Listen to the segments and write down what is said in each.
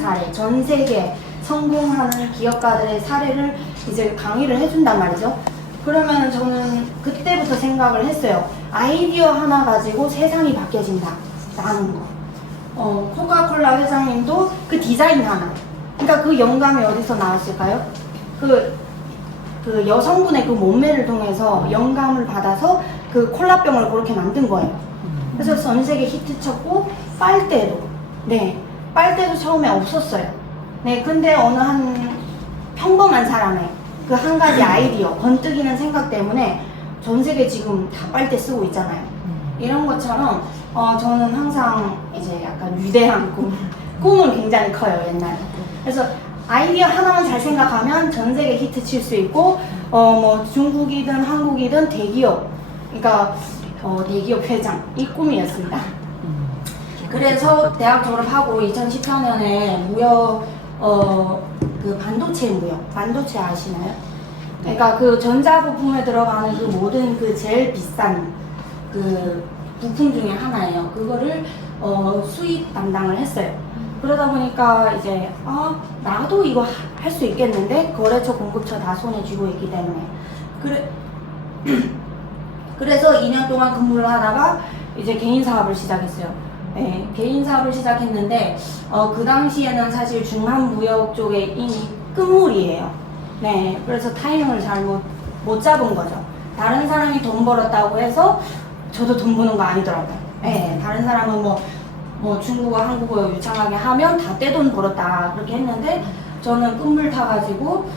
사례, 전 세계 성공하는 기업가들의 사례를 이제 강의를 해준단 말이죠. 그러면 저는 그때부터 생각을 했어요. 아이디어 하나 가지고 세상이 바뀌어진다 라는 거. 코카콜라 회장님도 그 디자인 하나, 그러니까 그 영감이 어디서 나왔을까요? 그 여성분의 그 몸매를 통해서 영감을 받아서 그 콜라병을 그렇게 만든 거예요. 그래서 전 세계 히트쳤고, 빨대도, 네, 빨대도 처음에 없었어요. 네, 근데 어느 한 평범한 사람의 그 한 가지 아이디어, 번뜩이는 생각 때문에 전 세계 지금 다 빨대 쓰고 있잖아요. 이런 것처럼 저는 항상 이제 약간 위대한 꿈은 굉장히 커요, 옛날에. 그래서 아이디어 하나만 잘 생각하면 전 세계 히트 칠 수 있고, 뭐 중국이든 한국이든 대기업, 그러니까 대기업 회장, 이 꿈이었습니다. 그래서 대학 졸업하고 2014년에 무역, 그 반도체 아시나요? 그러니까 그 전자부품에 들어가는 그 모든 그 제일 비싼 그 부품 중에 하나예요. 그거를 수입 담당을 했어요. 그러다 보니까 이제 나도 이거 할 수 있겠는데, 거래처 공급처 다 손에 쥐고 있기 때문에 그래서 2년 동안 근무를 하다가 이제 개인 사업을 시작했어요. 네, 개인 사업을 시작했는데 그 당시에는 사실 중한무역 쪽에 이미 끝물이에요. 네, 그래서 타이밍을 잘 못 잡은 거죠. 다른 사람이 돈 벌었다고 해서 저도 돈 버는 거 아니더라고요. 네, 다른 사람은 뭐 중국어, 한국어 유창하게 하면 다 떼돈 벌었다 그렇게 했는데, 저는 끝물 타가지고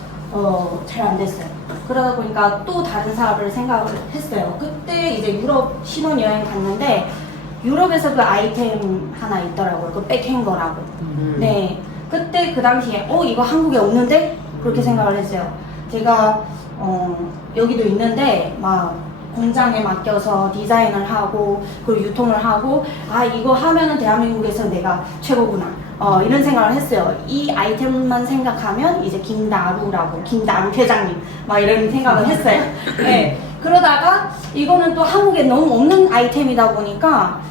잘 안 됐어요. 그러다 보니까 또 다른 사업을 생각을 했어요. 그때 이제 유럽 신혼여행 갔는데, 유럽에서 그 아이템 하나 있더라고요. 그 백핸거라고. 네, 그때 그 당시에 이거 한국에 없는데? 그렇게 생각을 했어요. 제가 여기도 있는데 막 공장에 맡겨서 디자인을 하고 그리고 유통을 하고, 이거 하면은 대한민국에서 내가 최고구나, 이런 생각을 했어요. 이 아이템만 생각하면 이제 김나루 회장님 막 이런 생각을 했어요. 네, 그러다가 이거는 또 한국에 너무 없는 아이템이다 보니까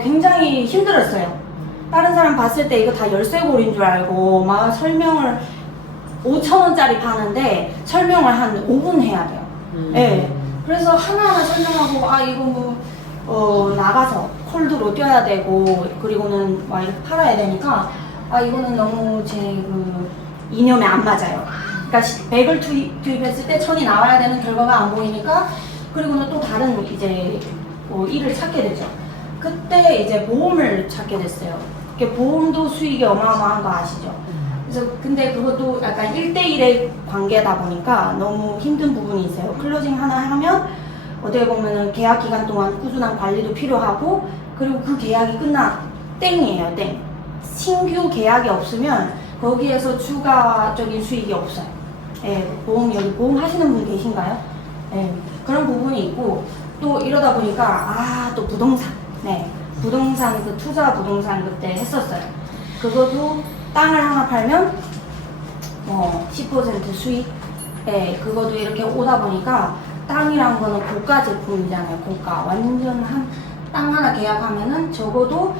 굉장히 힘들었어요. 다른 사람 봤을 때 이거 다 열쇠고리인 줄 알고 막 설명을 5,000원짜리 파는데 설명을 한 5분 해야 돼요. 네. 그래서 하나하나 설명하고, 이거 나가서 콜드로 뛰어야 되고, 그리고는 막 이렇게 팔아야 되니까, 이거는 너무 제 그 이념에 안 맞아요. 그러니까 100을 투입했을 때 1000이 나와야 되는 결과가 안 보이니까, 그리고는 또 다른 이제 일을 찾게 되죠. 그때 이제 보험을 찾게 됐어요. 보험도 수익이 어마어마한 거 아시죠? 그래서 근데 그것도 약간 1대1의 관계다 보니까 너무 힘든 부분이 있어요. 클로징 하나 하면 어떻게 보면은 계약 기간 동안 꾸준한 관리도 필요하고, 그리고 그 계약이 끝나 땡이에요, 땡. 신규 계약이 없으면 거기에서 추가적인 수익이 없어요. 예, 여기 보험 하시는 분 계신가요? 예, 그런 부분이 있고, 또 이러다 보니까 또 부동산, 네, 부동산 그 투자 부동산 그때 했었어요. 그것도 땅을 하나 팔면 10% 수익, 네, 그것도 이렇게 오다 보니까, 땅이란 거는 고가 제품이잖아요. 고가 완전 땅 하나 계약하면은 적어도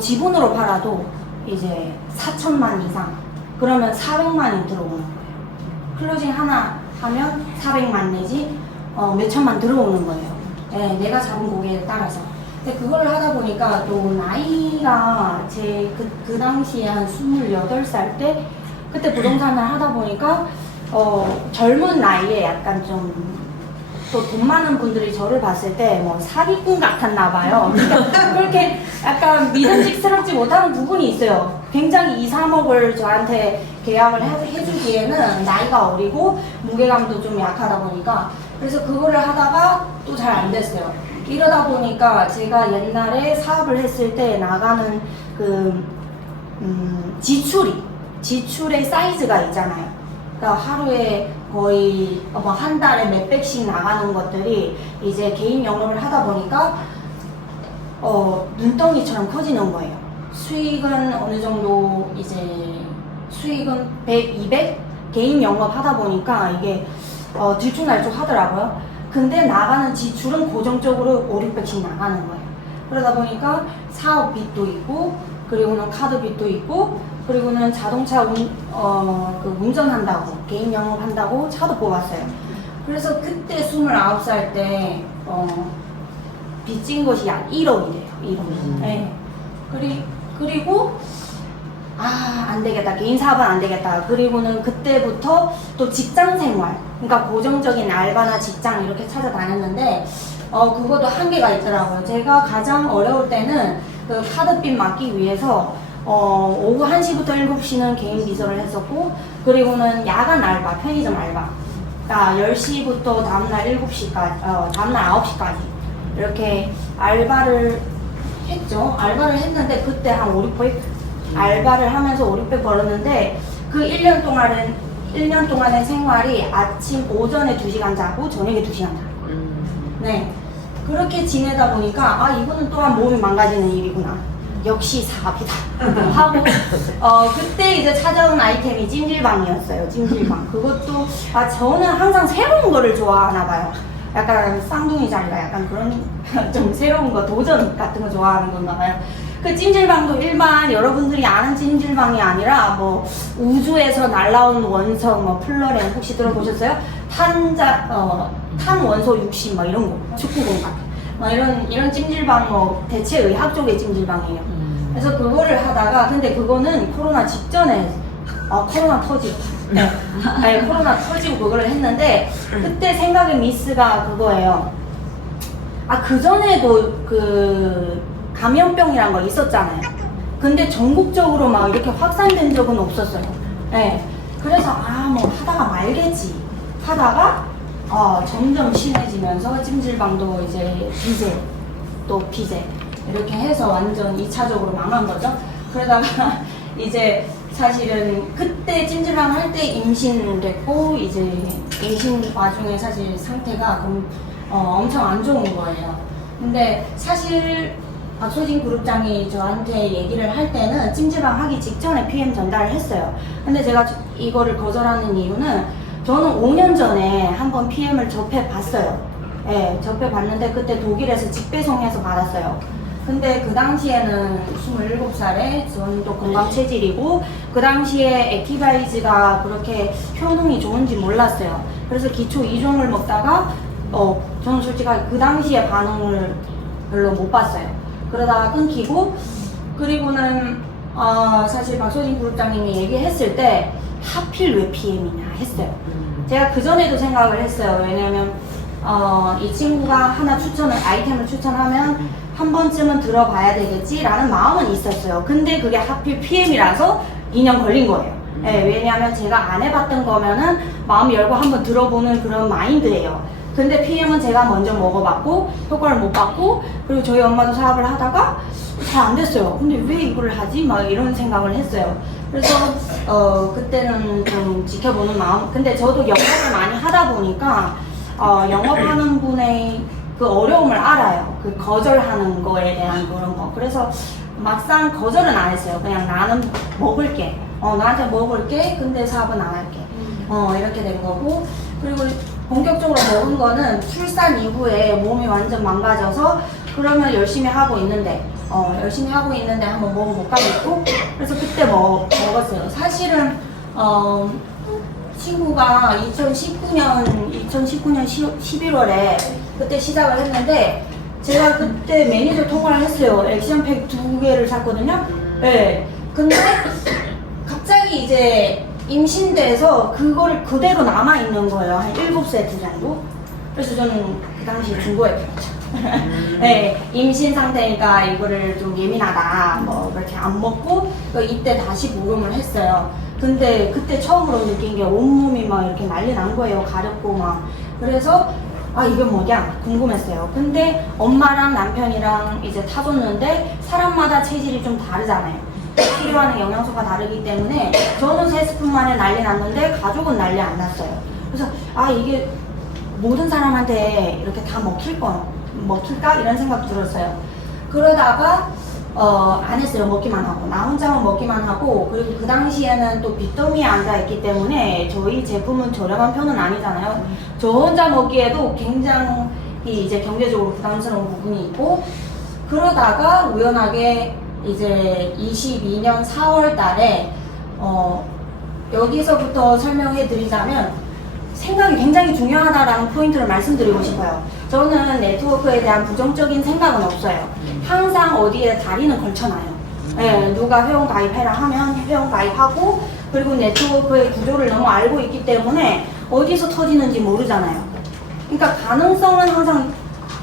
지분으로 팔아도 이제 4천만 이상, 그러면 400만이 들어오는 거예요. 클로징 하나 하면 400만 내지 몇 천만 들어오는 거예요. 네, 내가 잡은 고객에 따라서. 근데 그거를 하다 보니까 또 나이가 그 당시에 한 28살 때, 그때 부동산을 하다 보니까 젊은 나이에 약간 좀 또 돈 많은 분들이 저를 봤을 때 사기꾼 같았나 봐요. 그러니까 그렇게 약간 믿음직스럽지 못하는 부분이 있어요. 굉장히 2, 3억을 저한테 계약을 해주기에는 나이가 어리고 무게감도 좀 약하다 보니까, 그래서 그거를 하다가 또 잘 안 됐어요. 이러다 보니까 제가 옛날에 사업을 했을 때 나가는 그 지출의 사이즈가 있잖아요. 그러니까 하루에 거의 한 달에 몇백씩 나가는 것들이 이제 개인 영업을 하다 보니까 눈덩이처럼 커지는 거예요. 수익은 어느 정도 이제 수익은 100, 200 개인 영업 하다 보니까 이게 들쭉날쭉 하더라고요. 근데 나가는 지출은 고정적으로 5, 600씩 나가는 거예요. 그러다 보니까 사업 빚도 있고 그리고는 카드빚도 있고, 그리고는 자동차 운전한다고, 개인 영업한다고 차도 뽑았어요. 그래서 그때 29살 때 빚진 것이 약 1억이 돼요. 1억. 네. 그리고 안 되겠다. 개인 사업은 안 되겠다. 그리고는 그때부터 또 직장 생활, 그러니까 고정적인 알바나 직장 이렇게 찾아다녔는데 그것도 한계가 있더라고요. 제가 가장 어려울 때는 그 카드빚 막기 위해서 오후 1시부터 7시는 개인 비서를 했었고, 그리고는 야간 알바, 편의점 알바. 그러니까 10시부터 다음날 7시까지, 다음날 9시까지 이렇게 알바를 했죠. 알바를 했는데 그때 한 5, 600 알바를 하면서 5, 600 벌었는데 그 1년 동안의 생활이 아침 오전에 2시간 자고 저녁에 2시간 자고. 네. 그렇게 지내다 보니까 이거는 또한 몸이 망가지는 일이구나. 역시 사업이다 하고 그때 이제 찾아온 아이템이 찜질방이었어요. 찜질방. 그것도 저는 항상 새로운 거를 좋아하나 봐요. 약간 쌍둥이 자리가 약간 그런 좀 새로운 거, 도전 같은 거 좋아하는 건가 봐요. 그 찜질방도 일반 여러분들이 아는 찜질방이 아니라 뭐 우주에서 날라온 원석, 뭐 플러렌 혹시 들어보셨어요? 탄원소 60 막 이런 거, 축구공 같은 이런 찜질방, 뭐 대체 의학 쪽의 찜질방이에요. 그래서 그거를 하다가, 근데 그거는 코로나 직전에 코로나 터지고 코로나 터지고 그거를 했는데, 그때 생각의 미스가 그거예요. 그전에도 그 감염병이란 거 있었잖아요. 근데 전국적으로 막 이렇게 확산된 적은 없었어요. 네. 그래서 뭐 하다가 말겠지 하다가 점점 심해지면서 찜질방도 이제 비제 또 비제 이렇게 해서 완전 2차적으로 망한 거죠. 그러다가 이제 사실은 그때 찜질방 할 때 임신을 했고, 이제 임신 와중에 사실 상태가 엄청 안 좋은 거예요. 근데 사실 박소진 그룹장이 저한테 얘기를 할 때는 찜질방 하기 직전에 PM 전달을 했어요. 근데 제가 이거를 거절하는 이유는, 저는 5년 전에 한번 PM을 접해봤어요. 네, 접해봤는데 그때 독일에서 직배송해서 받았어요. 근데 그 당시에는 27살에 저는 또 건강체질이고, 그 당시에 액티바이즈가 그렇게 효능이 좋은지 몰랐어요. 그래서 기초 2종을 먹다가 저는 솔직히 그 당시에 반응을 별로 못 봤어요. 그러다가 끊기고, 그리고는 사실 박소진 그룹장님이 얘기했을 때 하필 왜 PM이냐 했어요. 제가 그전에도 생각을 했어요. 왜냐면 이 친구가 하나 아이템을 추천하면 한 번쯤은 들어봐야 되겠지라는 마음은 있었어요. 근데 그게 하필 PM이라서 2년 걸린 거예요. 네, 왜냐하면 제가 안 해봤던 거면은 마음 열고 한번 들어보는 그런 마인드예요. 근데 PM은 제가 먼저 먹어봤고 효과를 못 봤고, 그리고 저희 엄마도 사업을 하다가 잘 안 됐어요. 근데 왜 이걸 하지? 막 이런 생각을 했어요. 그래서 그때는 좀 지켜보는 마음. 근데 저도 영업을 많이 하다 보니까 영업하는 분의 그 어려움을 알아요. 그 거절하는 거에 대한 그런 거. 그래서 막상 거절은 안 했어요. 그냥 나는 먹을게. 나한테 먹을게. 근데 사업은 안 할게. 이렇게 된 거고. 그리고 본격적으로 먹은 거는 출산 이후에 몸이 완전 망가져서, 그러면 열심히 하고 있는데 한번 먹어 못 가겠고, 그래서 그때 먹었어요. 사실은 친구가 2019년 11월에 그때 시작을 했는데, 제가 그때 매니저 통화를 했어요. 액션팩 2개를 샀거든요. 네. 근데 갑자기 이제 임신돼서 그거를 그대로 남아있는 거예요. 한 7세트 정도. 그래서 저는 그 당시에 중고에 팔았죠. 네, 임신 상태니까 이거를 좀 예민하다, 뭐 그렇게 안 먹고 이때 다시 모금을 했어요. 근데 그때 처음으로 느낀 게 온몸이 막 이렇게 난리 난 거예요. 가렵고 막. 그래서 이게 뭐냐 궁금했어요. 근데 엄마랑 남편이랑 이제 타줬는데 사람마다 체질이 좀 다르잖아요. 필요하는 영양소가 다르기 때문에 저는 3스푼 만에 난리 났는데 가족은 난리 안 났어요. 그래서 이게 모든 사람한테 이렇게 다 먹힐까? 이런 생각 들었어요. 그러다가 안 했어요. 먹기만 하고, 나 혼자만 먹기만 하고. 그리고 그 당시에는 또 빚더미에 앉아있기 때문에 저희 제품은 저렴한 편은 아니잖아요. 저 혼자 먹기에도 굉장히 이제 경제적으로 부담스러운 부분이 있고, 그러다가 우연하게 이제 22년 4월 달에 여기서부터 설명해 드리자면 생각이 굉장히 중요하다라는 포인트를 말씀드리고 싶어요. 저는 네트워크에 대한 부정적인 생각은 없어요. 항상 어디에 다리는 걸쳐놔요. 네, 누가 회원 가입해라 하면 회원 가입하고, 그리고 네트워크의 구조를 너무 알고 있기 때문에 어디서 터지는지 모르잖아요. 그러니까 가능성은 항상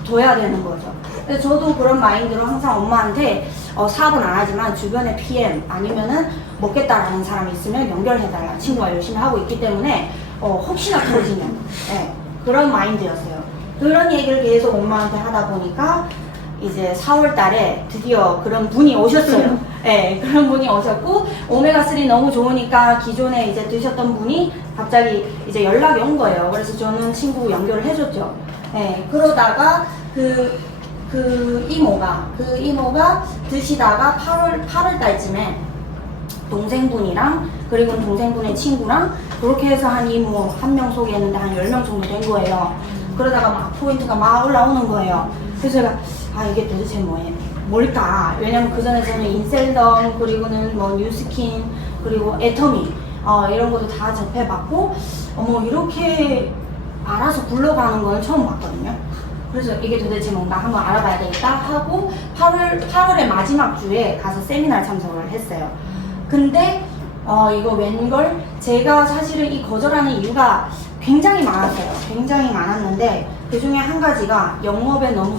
둬야 되는 거죠. 그래서 저도 그런 마인드로 항상 엄마한테 사업은 안 하지만 주변에 PM 아니면은 먹겠다라는 사람이 있으면 연결해달라. 친구가 열심히 하고 있기 때문에 혹시나 터지면 그런 마인드였어요. 그런 얘기를 계속 엄마한테 하다 보니까 이제 4월 달에 드디어 그런 분이 오셨어요. 네, 그런 분이 오셨고, 오메가3 너무 좋으니까 기존에 이제 드셨던 분이 갑자기 이제 연락이 온 거예요. 그래서 저는 친구 연결을 해줬죠. 네, 그러다가 그 이모가 드시다가 8월 달쯤에 동생분이랑, 그리고 동생분의 친구랑 그렇게 해서 한 이모 한 명 소개했는데 한 10명 정도 된 거예요. 그러다가 막 포인트가 막 올라오는 거예요. 그래서 제가 이게 도대체 뭘까? 왜냐면 그전에 저는 인셀덤, 그리고는 뭐 뉴스킨, 그리고 애터미 이런 것도 다 접해봤고 이렇게 알아서 굴러가는 건 처음 봤거든요. 그래서 이게 도대체 뭔가 한번 알아봐야 되겠다 하고 8월의 마지막 주에 가서 세미나를 참석을 했어요. 근데 이거 웬걸 제가 사실은 이 거절하는 이유가 굉장히 많았어요. 굉장히 많았는데 그 중에 한 가지가 영업에 너무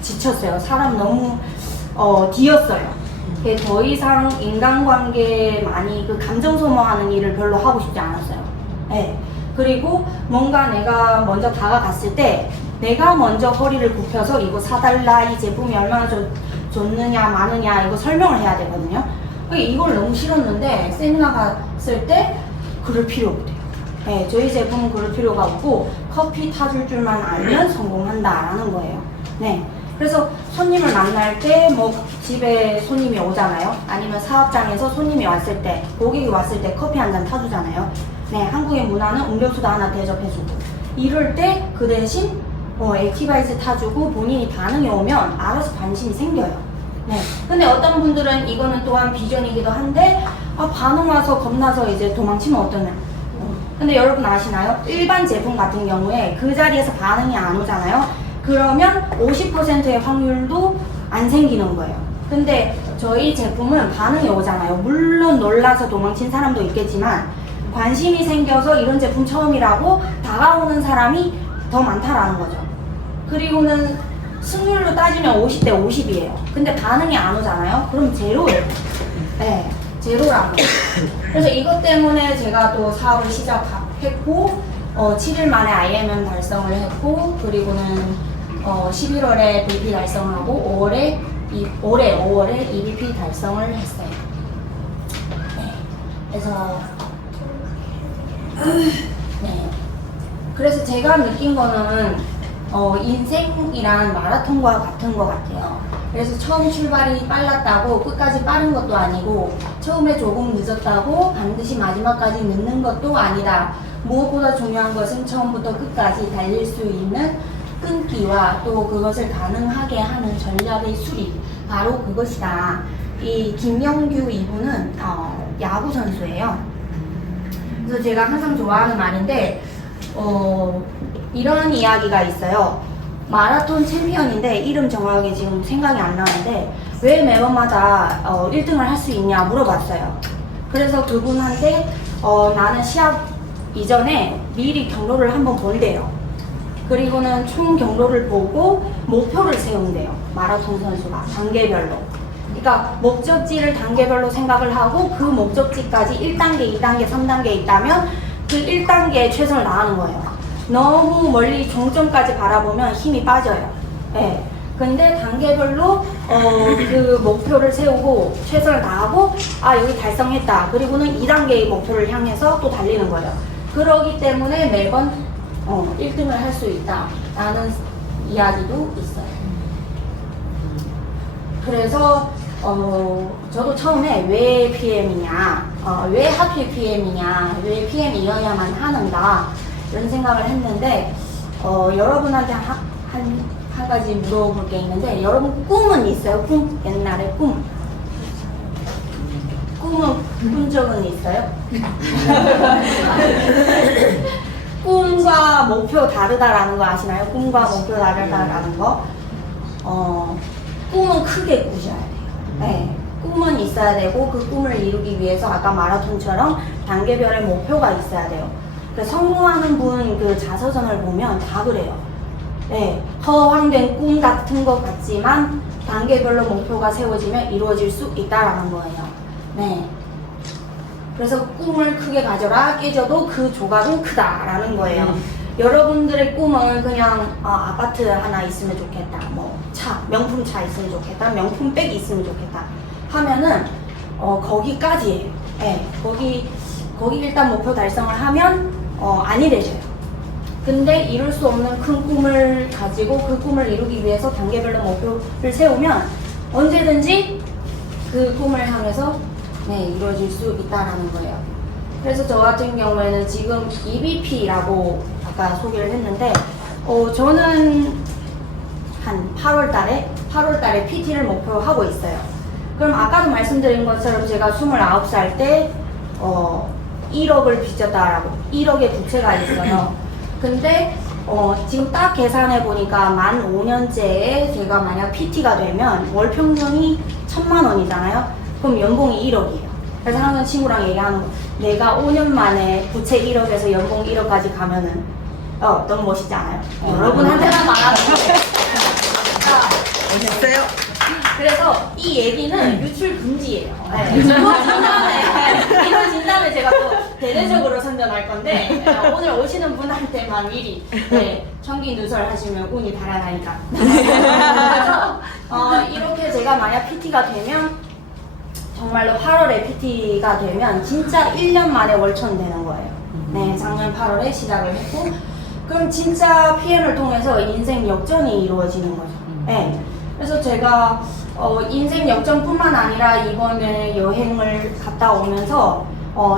지쳤어요. 사람 너무 뒤었어요. 더 이상 인간관계에 많이 그 감정 소모하는 일을 별로 하고 싶지 않았어요. 네. 그리고 뭔가 내가 먼저 다가갔을 때 내가 먼저 허리를 굽혀서 이거 사달라, 이 제품이 얼마나 좋느냐 마느냐 이거 설명을 해야 되거든요. 이걸 너무 싫었는데 세미나 갔을 때 그럴 필요 없대요. 네, 저희 제품은 그럴 필요가 없고 커피 타줄 줄만 알면 성공한다라는 거예요. 네. 그래서 손님을 만날 때 집에 손님이 오잖아요. 아니면 사업장에서 손님이 왔을 때, 고객이 왔을 때 커피 한 잔 타주잖아요. 네, 한국의 문화는 음료수도 하나 대접해주고, 이럴 때 그 대신 액티바이스 타주고 본인이 반응이 오면 알아서 관심이 생겨요. 네. 근데 어떤 분들은 이거는 또한 비전이기도 한데 반응 와서 겁나서 이제 도망치면 어떠냐. 근데 여러분 아시나요? 일반 제품 같은 경우에 그 자리에서 반응이 안 오잖아요. 그러면 50%의 확률도 안 생기는 거예요. 근데 저희 제품은 반응이 오잖아요. 물론 놀라서 도망친 사람도 있겠지만 관심이 생겨서 이런 제품 처음이라고 다가오는 사람이 더 많다라는 거죠. 그리고는 승률로 따지면 50대 50이에요. 근데 반응이 안 오잖아요. 그럼 제로예요. 네, 제로라고. 그래서 이것 때문에 제가 또 사업을 시작했고 7일 만에 IMM 달성을 했고, 그리고는 11월에 BP 달성하고 올해 5월에 EBP 달성을 했어요. 네. 그래서 네. 그래서 제가 느낀 거는 인생이란 마라톤과 같은 것 같아요. 그래서 처음 출발이 빨랐다고 끝까지 빠른 것도 아니고, 처음에 조금 늦었다고 반드시 마지막까지 늦는 것도 아니다. 무엇보다 중요한 것은 처음부터 끝까지 달릴 수 있는 끈기와 또 그것을 가능하게 하는 전략의 수립, 바로 그것이다. 이 김영규 이분은 야구 선수예요. 그래서 제가 항상 좋아하는 말인데 이런 이야기가 있어요. 마라톤 챔피언인데 이름 정확하게 지금 생각이 안 나는데 왜 매번마다 1등을 할 수 있냐 물어봤어요. 그래서 그분한테 나는 시합 이전에 미리 경로를 한번 본대요. 그리고는 총 경로를 보고 목표를 세운대요. 마라톤 선수가 단계별로. 그러니까 목적지를 단계별로 생각을 하고 그 목적지까지 1단계, 2단계, 3단계 있다면 그 1단계에 최선을 다하는 거예요. 너무 멀리 종점까지 바라보면 힘이 빠져요. 네. 근데 단계별로 그 목표를 세우고 최선을 다하고 여기 달성했다. 그리고는 2단계의 목표를 향해서 또 달리는 거예요. 그러기 때문에 매번 1등을 할 수 있다 라는 이야기도 있어요. 그래서 저도 처음에 왜 PM이냐, 왜 하필 PM이냐, 왜 PM이어야만 하는가 이런 생각을 했는데 여러분한테 한 가지 물어볼 게 있는데, 여러분 꿈은 있어요? 꿈? 옛날에 꿈? 꾼 적은 있어요? 꿈과 목표 다르다라는 거 아시나요? 꿈과 목표 다르다라는 거. 꿈은 크게 꾸셔야 돼요. 네. 꿈은 있어야 되고 그 꿈을 이루기 위해서 아까 마라톤처럼 단계별의 목표가 있어야 돼요. 성공하는 분 그 자서전을 보면 다 그래요. 네. 허황된 꿈 같은 것 같지만 단계별로 목표가 세워지면 이루어질 수 있다라는 거예요. 네. 그래서 꿈을 크게 가져라. 깨져도 그 조각은 크다라는 거예요. 여러분들의 꿈은 그냥 아파트 하나 있으면 좋겠다. 뭐 차, 명품 차 있으면 좋겠다. 명품 백 있으면 좋겠다. 하면은 거기까지예요. 네, 거기 일단 목표 달성을 하면 안 이래져요. 근데 이룰 수 없는 큰 꿈을 가지고 그 꿈을 이루기 위해서 단계별로 목표를 세우면 언제든지 그 꿈을 향해서 이루어질 수 있다라는 거예요. 그래서 저 같은 경우에는 지금 EBP라고 아까 소개를 했는데 저는 한 8월 달에 PT를 목표로 하고 있어요. 그럼 아까도 말씀드린 것처럼 제가 29살 때 1억을 빚졌다라고 1억의 부채가 있어요. 근데 지금 딱 계산해 보니까 만 5년째에 제가 만약 PT가 되면 월 평균이 1,000만 원이잖아요. 그럼 연봉이 1억이에요. 그래서 항상 친구랑 얘기하는 거, 내가 5년 만에 부채 1억에서 연봉 1억까지 가면은 너무 멋있지 않아요? 여러분한테만 말하는데 멋있어요? 그래서 이 얘기는 유출 금지예요. 네. 이루어진 다음에 제가 또 대대적으로 선전할 건데 오늘 오시는 분한테만 미리 청기 누설 하시면 운이 달아나니까. 그래서 이렇게 제가 만약 PT가 되면 정말로 8월에 PT가 되면 진짜 1년 만에 월천 되는 거예요. 네, 작년 8월에 시작을 했고 그럼 진짜 PM을 통해서 인생 역전이 이루어지는 거죠. 네. 그래서 제가 인생 역전뿐만 아니라 이번에 여행을 갔다 오면서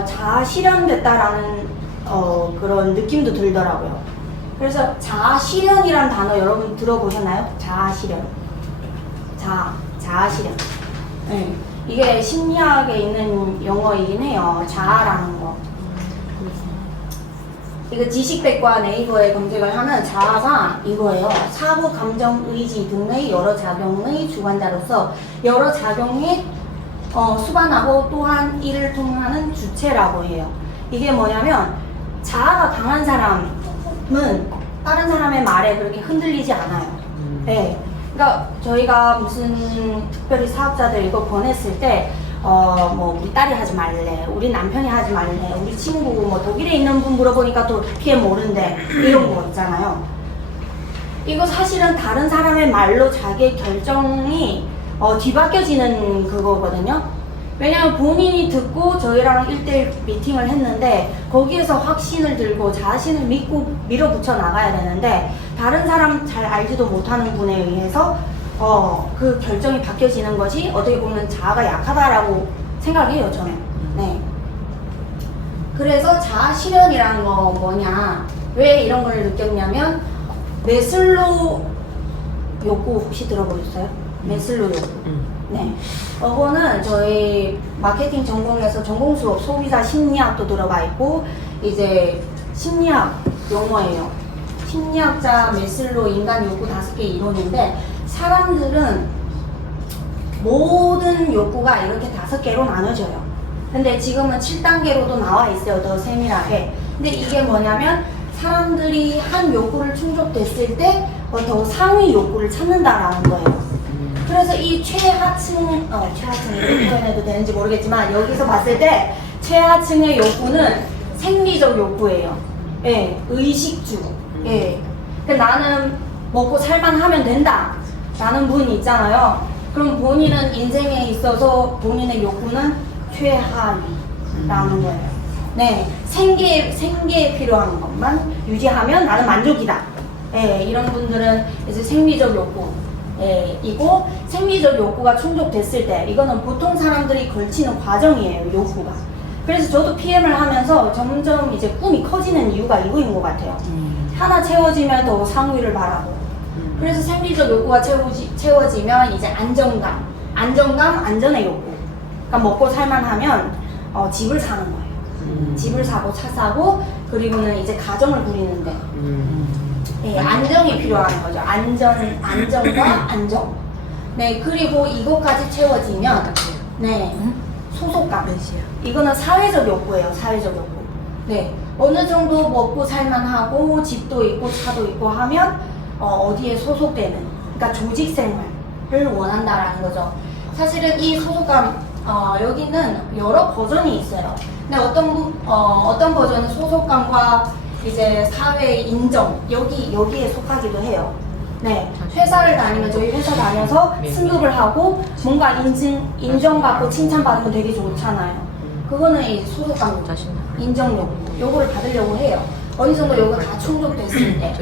자아 실현됐다라는 그런 느낌도 들더라고요. 그래서 자아 실현이란 단어 여러분 들어보셨나요? 자아 실현. 자아 실현. 네. 이게 심리학에 있는 용어이긴 해요. 자아라는 거. 이거 지식백과 네이버에 검색을 하면 자아가 이거예요. 사고, 감정, 의지 등의 여러 작용의 주관자로서 여러 작용이 수반하고 또한 이를 통하는 주체라고 해요. 이게 뭐냐면 자아가 강한 사람은 다른 사람의 말에 그렇게 흔들리지 않아요. 네. 그러니까 저희가 무슨 특별히 사업자들 이거 권했을 때 뭐 우리 딸이 하지 말래, 우리 남편이 하지 말래, 우리 친구 뭐 독일에 있는 분 물어보니까 또 PM 모른대 이런 거 있잖아요. 이거 사실은 다른 사람의 말로 자기 결정이 뒤바뀌어지는 그거거든요. 왜냐면 본인이 듣고 저희랑 1대1 미팅을 했는데 거기에서 확신을 들고 자신을 믿고 밀어붙여 나가야 되는데 다른 사람 잘 알지도 못하는 분에 의해서 그 결정이 바뀌어지는 것이 어떻게 보면 자아가 약하다라고 생각해요, 저는. 네. 그래서 자아 실현이라는 거 뭐냐, 왜 이런 걸 느꼈냐면 매슬로우 욕구 혹시 들어보셨어요? 매슬로우 욕구. 네. 이거는 저희 마케팅 전공에서 전공 수업 소비자 심리학도 들어가 있고 이제 심리학 용어예요. 심리학자 매슬로우 인간 욕구 5개 이론인데 사람들은 모든 욕구가 이렇게 5개로 나눠져요. 근데 지금은 7단계로도 나와 있어요. 더 세밀하게. 근데 이게 뭐냐면 사람들이 한 욕구를 충족됐을 때 더 상위 욕구를 찾는다라는 거예요. 그래서 이 최하층, 최하층이 표현해도 되는지 모르겠지만 여기서 봤을 때 최하층의 욕구는 생리적 욕구예요. 예, 의식주. 예. 나는 먹고 살만 하면 된다 라는 분이 있잖아요. 그럼 본인은 인생에 있어서 본인의 욕구는 최하위라는 거예요. 네, 생계에 필요한 것만 유지하면 나는 만족이다. 예, 이런 분들은 이제 생리적 욕구 이고 생리적 욕구가 충족됐을 때 이거는 보통 사람들이 걸치는 과정이에요, 욕구가. 그래서 저도 PM을 하면서 점점 이제 꿈이 커지는 이유가 이거인 것 같아요. 하나 채워지면 더 상위를 바라고. 그래서 생리적 욕구가 채워지면 이제 안정감, 안전의 욕구. 그러니까 먹고 살만하면 집을 사는 거예요. 집을 사고 차 사고 그리고는 이제 가정을 부리는데 예, 안정이 필요한 거죠. 안정과 안정. 네, 그리고 이것까지 채워지면 네, 소속감. 이거는 사회적 욕구예요. 사회적 욕구. 네, 어느 정도 먹고 살만하고 집도 있고 차도 있고 하면 어디에 소속되는, 그러니까 조직 생활을 원한다라는 거죠. 사실은 이 소속감 여기는 여러 버전이 있어요. 근데 어떤 버전은 소속감과 이제 사회 인정 여기에 속하기도 해요. 네, 회사를 다니면 저희 회사 다녀서 승급을 하고 뭔가 인정받고 칭찬받으면 되게 좋잖아요. 그거는 이제 소속감, 인정욕 요거를 받으려고 해요. 어느 정도 요거 다 충족됐을 때.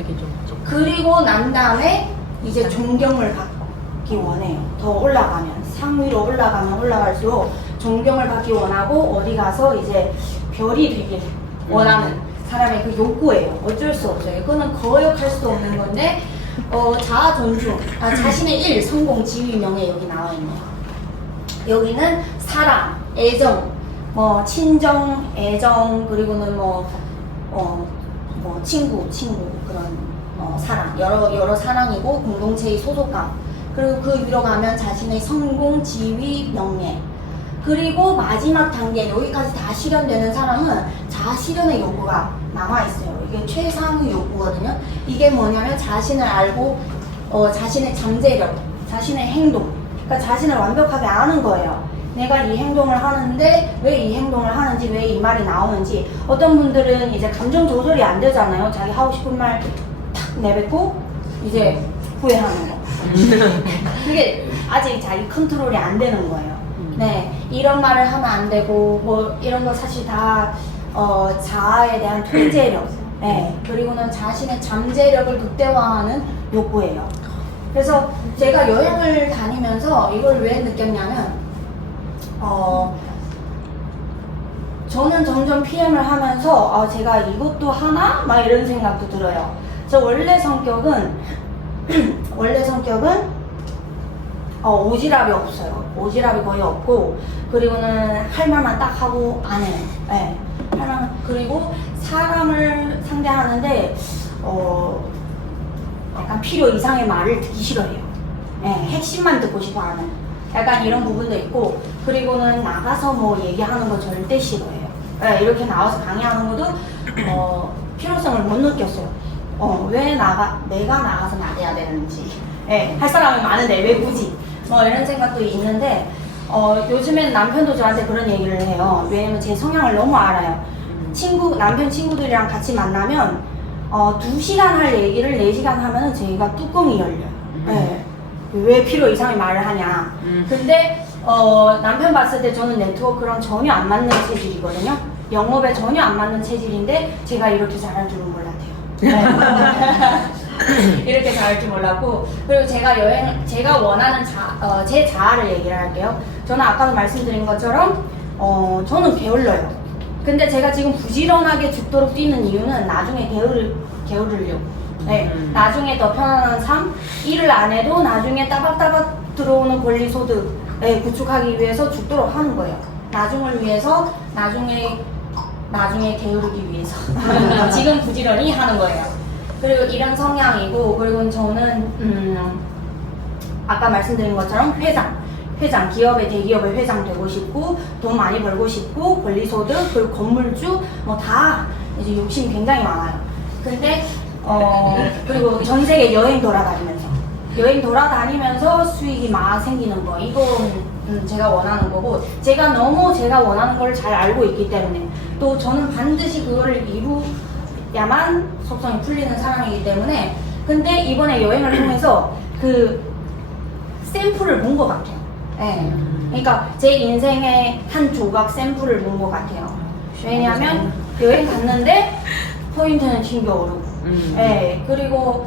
그리고 난 다음에 이제 존경을 받기 원해요. 더 올라가면 상위로 올라가면 올라갈수록 존경을 받기 원하고 어디 가서 이제 별이 되길 원하는 사람의 그 욕구예요. 어쩔 수 없어요. 그거는 거역할 수 없는 건데 자아 존중, 자신의 일, 성공, 지위, 명예 여기 나와 있네요. 여기는 사랑, 애정, 친정, 애정, 그리고는 친구 그런 사랑, 여러 사랑이고 공동체의 소속감. 그리고 그 위로 가면 자신의 성공, 지위, 명예. 그리고 마지막 단계 여기까지 다 실현되는 사람은 자아 실현의 욕구가 남아있어요. 이게 최상의 욕구거든요. 이게 뭐냐면 자신을 알고 자신의 잠재력, 자신의 행동, 그러니까 자신을 완벽하게 아는 거예요. 내가 이 행동을 하는데 왜 이 행동을 하는지, 왜 이 말이 나오는지. 어떤 분들은 이제 감정 조절이 안 되잖아요. 자기 하고 싶은 말 탁 내뱉고 이제 후회하는 거. 그게 아직 자기 컨트롤이 안 되는 거예요. 네, 이런 말을 하면 안 되고 뭐 이런 거 사실 다 자아에 대한 통제력, 네, 그리고는 자신의 잠재력을 극대화하는 욕구예요. 그래서 제가 여행을 다니면서 이걸 왜 느꼈냐면 저는 점점 PM을 하면서 제가 이것도 하나? 막 이런 생각도 들어요. 저 원래 성격은 오지랖이 없어요. 오지랖이 거의 없고, 그리고는 할 말만 딱 하고 안 해요. 네. 그리고 사람을 상대하는데 약간 필요 이상의 말을 듣기 싫어해요. 네. 핵심만 듣고 싶어 하는 약간 이런 부분도 있고, 그리고는 나가서 뭐 얘기하는 거 절대 싫어해요. 네. 이렇게 나와서 강의하는 것도 필요성을 못 느꼈어요. 왜 내가 나가서 나대야 되는지. 네. 할 사람이 많은데 왜 굳이? 이런 생각도 있는데, 요즘엔 남편도 저한테 그런 얘기를 해요. 왜냐면 제 성향을 너무 알아요. 남편 친구들이랑 같이 만나면, 2시간 할 얘기를 4시간 하면은 저희가 뚜껑이 열려요. 네. 왜 필요 이상의 말을 하냐. 근데, 남편 봤을 때 저는 네트워크랑 전혀 안 맞는 체질이거든요. 영업에 전혀 안 맞는 체질인데, 제가 이렇게 잘할 줄은 몰랐대요. 네. 이렇게 잘할 줄 몰랐고, 그리고 제가 원하는 제 자아를 얘기를 할게요. 저는 아까도 말씀드린 것처럼 저는 게을러요. 근데 제가 지금 부지런하게 죽도록 뛰는 이유는 나중에 게으르려고. 네. 나중에 더 편안한 삶, 일을 안 해도 나중에 따박따박 들어오는 권리소득 구축하기 위해서 죽도록 하는 거예요. 나중을 위해서, 나중에 게으르기 위해서. 지금 부지런히 하는 거예요. 그리고 이런 성향이고, 그리고 저는 아까 말씀드린 것처럼 회장, 대기업의 회장 되고 싶고, 돈 많이 벌고 싶고, 권리소득, 그리고 건물주, 뭐 다 이제 욕심이 굉장히 많아요. 근데 그리고 전 세계 여행 돌아다니면서 수익이 막 생기는 거, 이건 제가 원하는 거고, 제가 원하는 걸 잘 알고 있기 때문에, 또 저는 반드시 그거를 이루야만 속성이 풀리는 사람이기 때문에. 근데 이번에 여행을 통해서 그 샘플을 본 것 같아요. 네. 그러니까 제 인생의 한 조각 샘플을 본 것 같아요. 왜냐하면 여행 갔는데 포인트는 튕겨오르고, 네. 그리고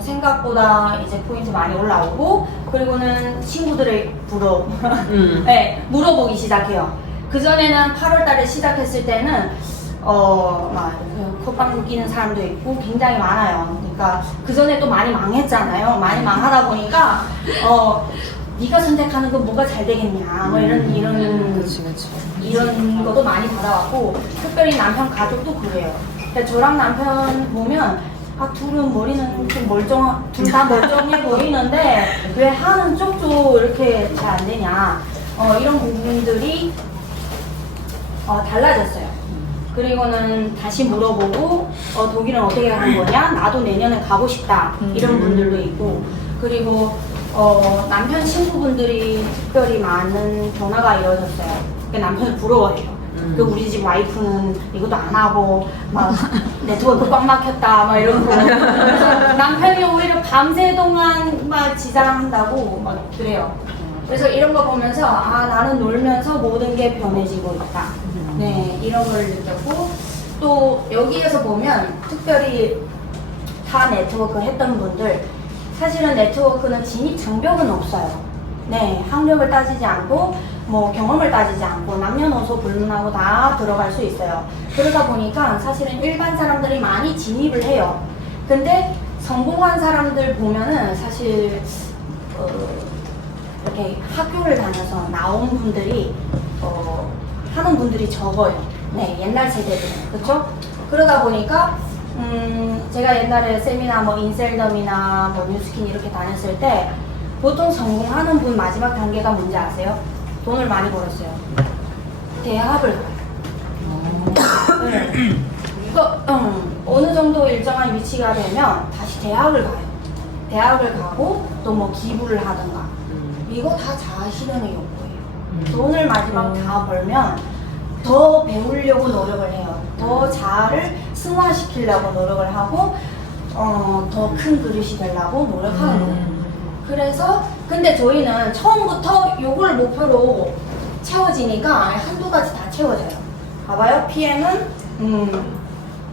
생각보다 이제 포인트 많이 올라오고, 그리고는 친구들의 네, 물어보기 시작해요. 그전에는 8월달에 시작했을 때는 막 콧방귀 끼는 사람도 있고 굉장히 많아요. 그러니까 그전에 또 많이 망했잖아요. 많이 망하다 보니까 네가 선택하는 건 뭐가 잘 되겠냐 뭐 이런 것도 많이 받아왔고 특별히 남편 가족도 그래요. 그러니까 저랑 남편 보면 둘은 머리는 좀 둘 다 멀쩡해 보이는데 왜 하는 쪽도 이렇게 잘 안 되냐 이런 부분들이 달라졌어요. 그리고는 다시 물어보고 독일은 어떻게 가는 거냐? 나도 내년에 가고 싶다 이런 분들도 있고 그리고 남편 친구분들이 특별히 많은 변화가 이루어졌어요. 그러니까 남편을 부러워해요. 그 우리 집 와이프는 이것도 안 하고 막 네트워크 꽉 막혔다 막 이런 거. 그래서 남편이 오히려 밤새 동안 막 지장한다고 막 그래요. 그래서 이런 거 보면서 나는 놀면서 모든 게 변해지고 있다. 네, 이런 걸 느꼈고 또 여기에서 보면 특별히 다 네트워크 했던 분들 사실은 네트워크는 진입 장벽은 없어요. 네, 학력을 따지지 않고 뭐 경험을 따지지 않고 남녀노소 불문하고 다 들어갈 수 있어요. 그러다 보니까 사실은 일반 사람들이 많이 진입을 해요. 근데 성공한 사람들 보면은 사실 이렇게 학교를 다녀서 나온 분들이 하는 분들이 적어요. 네, 옛날 세대들은 그렇죠? 그러다 보니까 제가 옛날에 세미나 뭐 인셀덤이나 뭐 뉴스킨 이렇게 다녔을 때 보통 성공하는 분 마지막 단계가 뭔지 아세요? 돈을 많이 벌었어요. 대학을 가요. 네. 어느 정도 일정한 위치가 되면 다시 대학을 가요. 대학을 가고 또 뭐 기부를 하든가 이거 다 자아실현의 욕구예요. 돈을 마지막 다 벌면 더 배우려고 노력을 해요. 더 자아를 승화시키려고 노력을 하고 더 큰 그릇이 되려고 노력하는 거예요. 그래서 근데 저희는 처음부터 요걸 목표로 채워지니까 한두 가지 다 채워져요. 봐봐요. PM은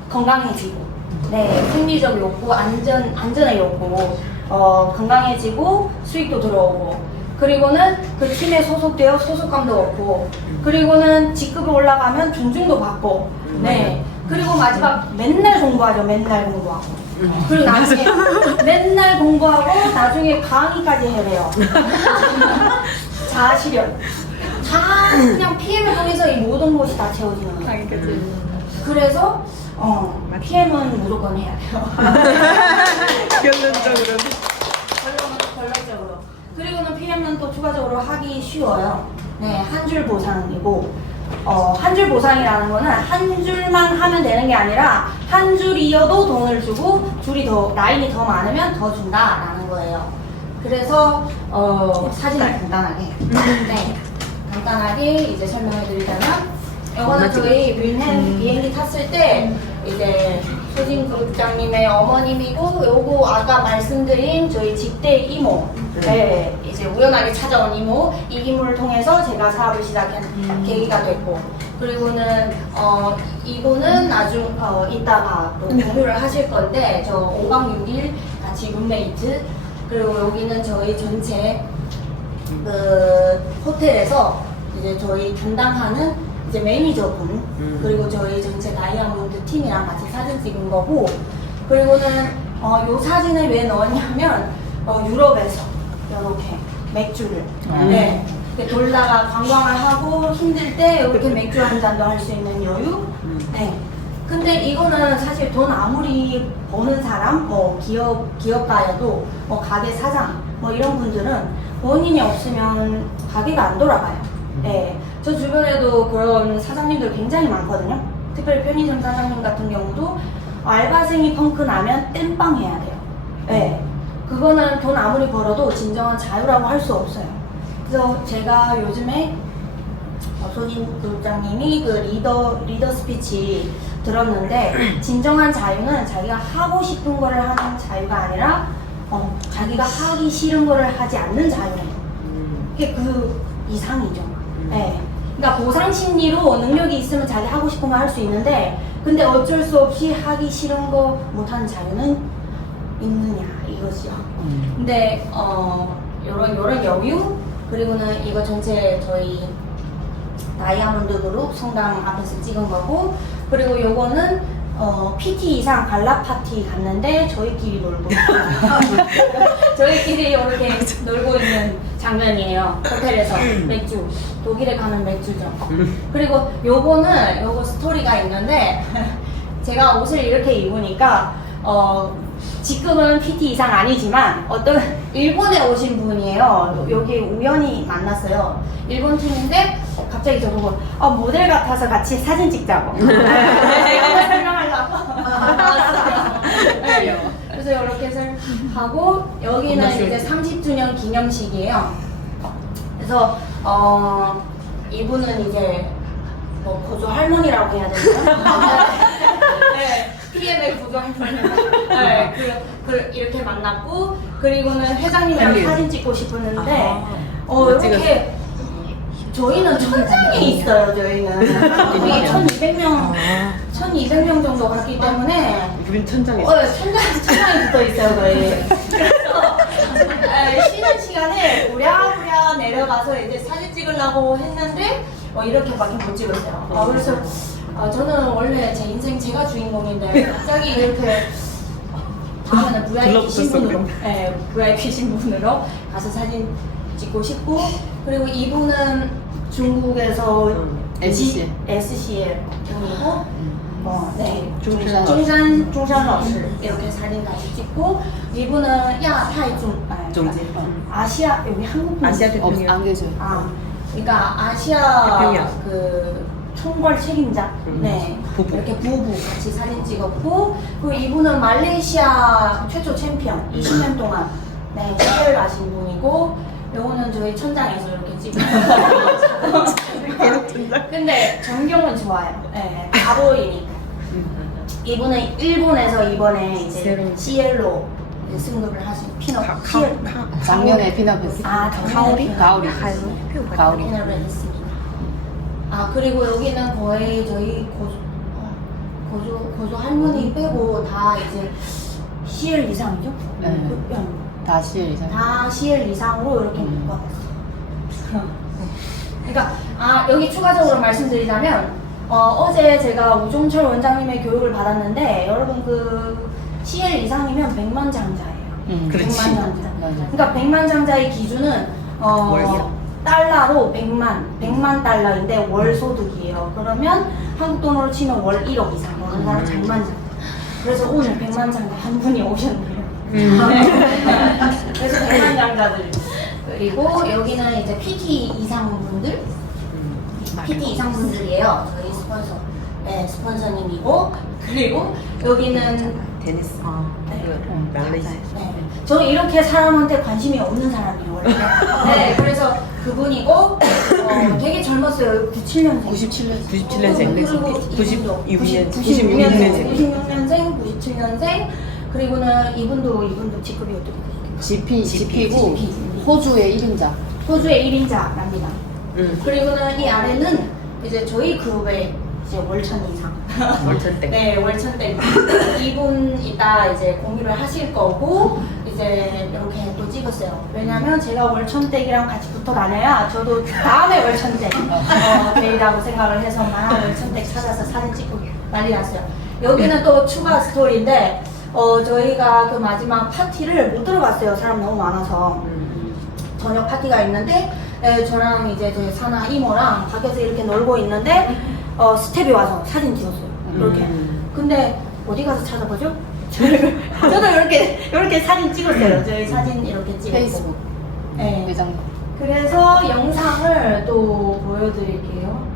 건강해지고 네, 심리적 욕구, 안전의 욕구 건강해지고 수익도 들어오고 그리고는 그 팀에 소속되어 소속감도 얻고 그리고는 직급이 올라가면 존중도 받고 네 그리고 마지막 맨날 공부하죠. 맨날 공부하고 그리고 나중에 맨날 공부하고 나중에 강의까지 해야 돼요. 자아실현 다 그냥 PM을 통해서 이 모든 것이 다 채워지는 거예요. 그래서 PM은 무조건 해야 돼요. 결론적으로. 결론적으로. 그리고는 PM은 또 추가적으로 하기 쉬워요. 네, 한 줄 보상이고 한 줄 보상이라는 거는 한 줄만 하면 되는 게 아니라 한 줄이어도 돈을 주고 라인이 더 많으면 더 준다라는 거예요. 그래서 사진을 간단하게 네, 간단하게 이제 설명해 드리자면 이거는 저희 뮌헨 비행기 탔을 때 이제 소진 그룹장님의 어머님이고 요거 아까 말씀드린 저희 직대 이모 네, 이제 우연하게 찾아온 이모 이 이모를 통해서 제가 사업을 시작한 계기가 됐고 그리고는 이거는 이따가 또 공유를 하실 건데 저 5박 6일 같이 룸메이트 그리고 여기는 저희 전체 그 호텔에서 이제 저희 담당하는 이제 매니저분 그리고 저희 전체 다이아몬드 팀이랑 같이 사진 찍은 거고 그리고는 요 사진을 왜 넣었냐면 유럽에서 이렇게 맥주를 네, 이렇게 돌다가 관광을 하고 힘들 때 이렇게 맥주 한 잔도 할 수 있는 여유 네. 근데 이거는 사실 돈 아무리 버는 사람 뭐 기업가여도 뭐 가게 사장 뭐 이런 분들은 본인이 없으면 가게가 안 돌아가요. 네. 저 주변에도 그런 사장님들 굉장히 많거든요. 특별히 편의점 사장님 같은 경우도 알바생이 펑크 나면 땜빵 해야 돼요. 네. 그거는 돈 아무리 벌어도 진정한 자유라고 할 수 없어요. 그래서 제가 요즘에 소진 그룹장님이 그 리더 스피치 들었는데 진정한 자유는 자기가 하고 싶은 거를 하는 자유가 아니라 자기가 하기 싫은 거를 하지 않는 자유래요. 그게 그 이상이죠. 네. 그러니까 보상 심리로 능력이 있으면 자기 하고 싶은 거 할 수 있는데 근데 어쩔 수 없이 하기 싫은 거 못하는 자유는 있느냐 이거죠. 근데 요런 여유 그리고는 이거 전체 저희 다이아몬드 그룹 성당 앞에서 찍은 거고 그리고 요거는 PT 이상 갈라 파티 갔는데 저희끼리 놀고 저희끼리 이렇게 놀고 있는 장면이에요. 호텔에서 맥주. 독일에 가면 맥주죠. 그리고 요거 스토리가 있는데 제가 옷을 이렇게 입으니까 지금은 PT 이상 아니지만 어떤 일본에 오신 분이에요. 여기 우연히 만났어요. 일본 팀인데 갑자기 저보고 모델 같아서 같이 사진 찍자고. 제가 설명하려고 나왔어요. 네. 그래서 이렇게 하고 여기는 이제 30주년 기념식이에요. 그래서 이분은 이제 뭐 고조 할머니라고 해야 되나요? 네, PM의 고조 할머니. 네, 이렇게 만났고 그리고는 회장님이랑 사진 찍고 싶었는데 이렇게 저희는 천장에 있어요. 저희는 1200명 정도 갔기 때문에 우린 천장에 천장에 붙어 있어요. 거의. 그래서 쉬는 시간에 부랴부랴 내려가서 이제 사진 찍으려고 했는데 이렇게밖에 못 찍었어요. 그래서 저는 원래 제 인생 제가 주인공인데 갑자기 이렇게 다음에는 VIP 신분으로 VIP 신분으로 가서 사진 찍고 싶고 그리고 이분은 중국에서 SCL 경이고 네, 중산 러시 이렇게 사진 같이 찍고 이분은 야타이 아시아 여기 한국 분 아시아 대통령 안 계세요. 그러니까 아시아 대통령. 그 총괄 책임자 네 부부. 이렇게 부부 같이 사진 찍었고 그리고 이분은 말레이시아 최초 챔피언 20년 동안 네 시대를 아신 분이고 요거는 저희 천장에서 이렇게 찍어요. 근데 전경은 좋아요. 네, 바로 이니까. 이분은 일본에서 이번에 이제 CL로 승급을 하신 피넛 작년에 피납했어요. 가오리? 가오리. 피넛을 했습니다. 그리고 여기는 거의 저희 고조 할머니 빼고 다 이제 CL 이상이죠? 네. 다 CL 이상. 다 CL 이상으로 이렇게 묶어놨어요. 그러니까 여기 추가적으로 말씀드리자면 어제 제가 우종철 원장님의 교육을 받았는데 여러분 그 CL 이상이면 100만 장자예요. 그렇지. 100만 장자. 맞아. 그러니까 100만 장자의 기준은 달러로 100만 달러인데 월 소득이에요. 그러면 한국 돈으로 치면 월 1억 이상. 우리나라 장만 장자. 그래서 오늘 100만 장자 한 분이 오셨네요. 그래서 100만 장자들. 그리고 여기는 이제 PT 이상분들. PT 이상분들이에요. 저희 스폰서. 네, 스폰서님이고. 그리고 여기는 테니스 말레이시아 네. 저는 이렇게 사람한테 관심이 없는 사람이에요, 원래. 네, 그래서 그분이고, 되게 젊었어요. 97년생. 97년생. 96년생 96년생, 97년생. 그리고는 이분도 직급이 어떻게 되시죠? GP고 GP. 호주의 1인자. 호주의 1인자랍니다. 그리고는 이 아래는 이제 저희 그룹의 이제 월천 이상. 월천땡. 네, 월천땡. 이분 이따 이제 공유를 하실 거고, 이제 이렇게 또 찍었어요. 왜냐면 제가 월천땡이랑 같이 붙어 다녀야 저도 다음에 월천땡 되리라고 생각을 해서 만화 월천땡 찾아서 사진 찍고 난리 났어요. 여기는 또 추가 스토리인데, 저희가 그 마지막 파티를 못 들어갔어요. 사람 너무 많아서. 저녁 파티가 있는데, 저랑 이제 제 사나 이모랑 밖에서 이렇게 놀고 있는데, 스텝이 와서 사진 찍었어요. 이렇게. 근데 어디 가서 찾아보죠? 저도 이렇게 사진 찍었어요. 저희 사진 이렇게 찍었고. 페이스북. 네. 매장. 그래서 영상을 또 보여드릴게요.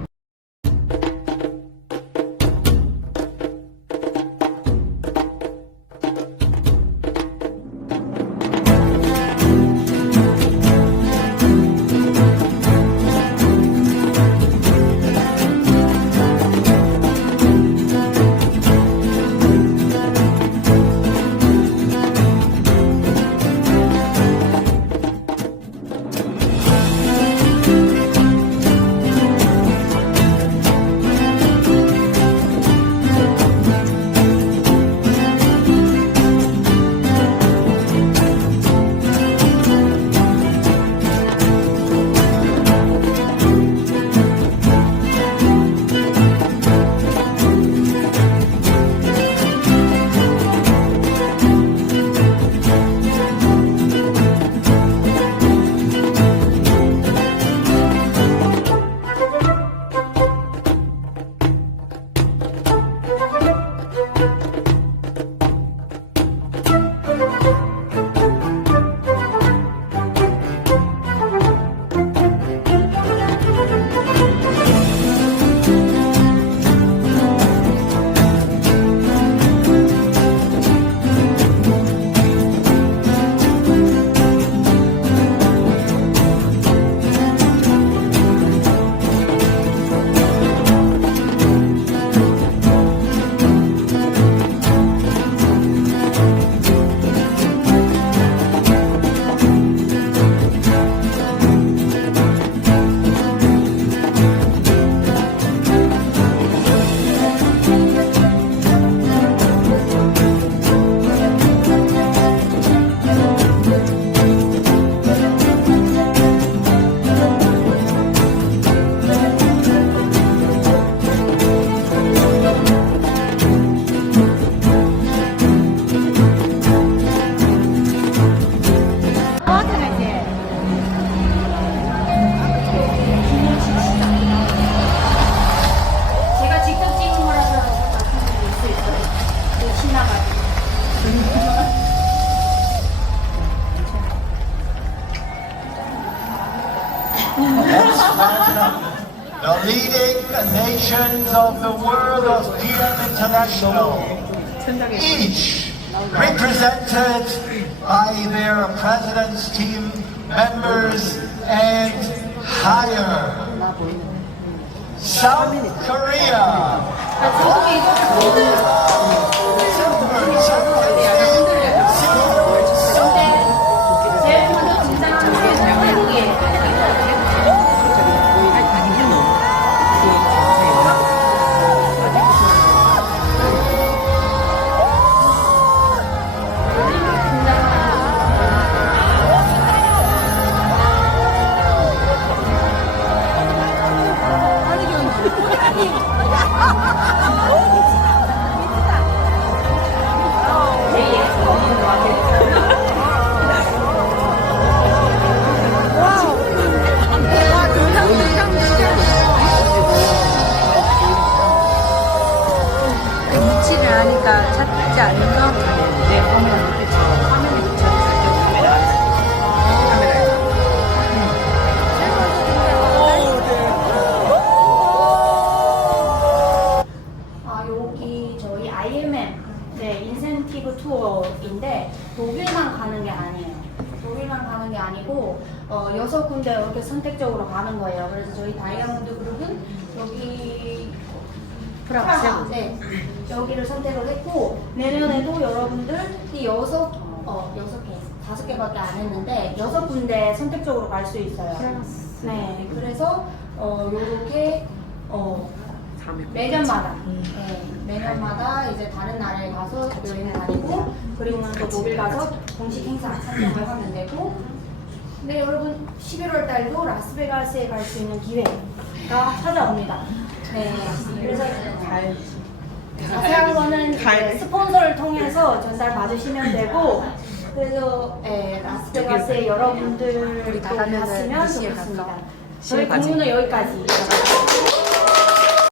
the leading nations of the world of PM International, 천장에 each represented by their president's team members and higher. 나 보이는데. South Korea, 제일 먼저 등장하는 게 한국이에요. 위치를 하니까 찾지 않을까? 내 화면 밑에 저 화면에 붙여서 카메라에서 여기 저희 IMM 인센티브 투어인데 독일만 가는 게 아니에요. 독일만 가는 게 아니고 6군데 이렇게 선택적으로 가는 거예요. 그래서 저희 다이아몬드 그룹은 여기 프라하, 네, 여기를 선택을 했고 내년에도 여러분들 이 5개, 5개밖에 안 했는데 6군데 선택적으로 갈 수 있어요. 네, 그래서 요렇게 매년마다 매년마다 이제 다른 나라에 가서 여행을 다니고 그리고는 또 독일 가서 공식 행사 참여를 하면 되고 근데 여러분 11월 달도 라스베가스에 갈 수 있는 기회가 찾아옵니다. 네, 그래서 자세한 거는 이제 스폰서를 통해서 전달 받으시면 되고 그래서 라스베가스에 여러분들이 또 갔으면 좋겠습니다. 저희 공유는 여기까지.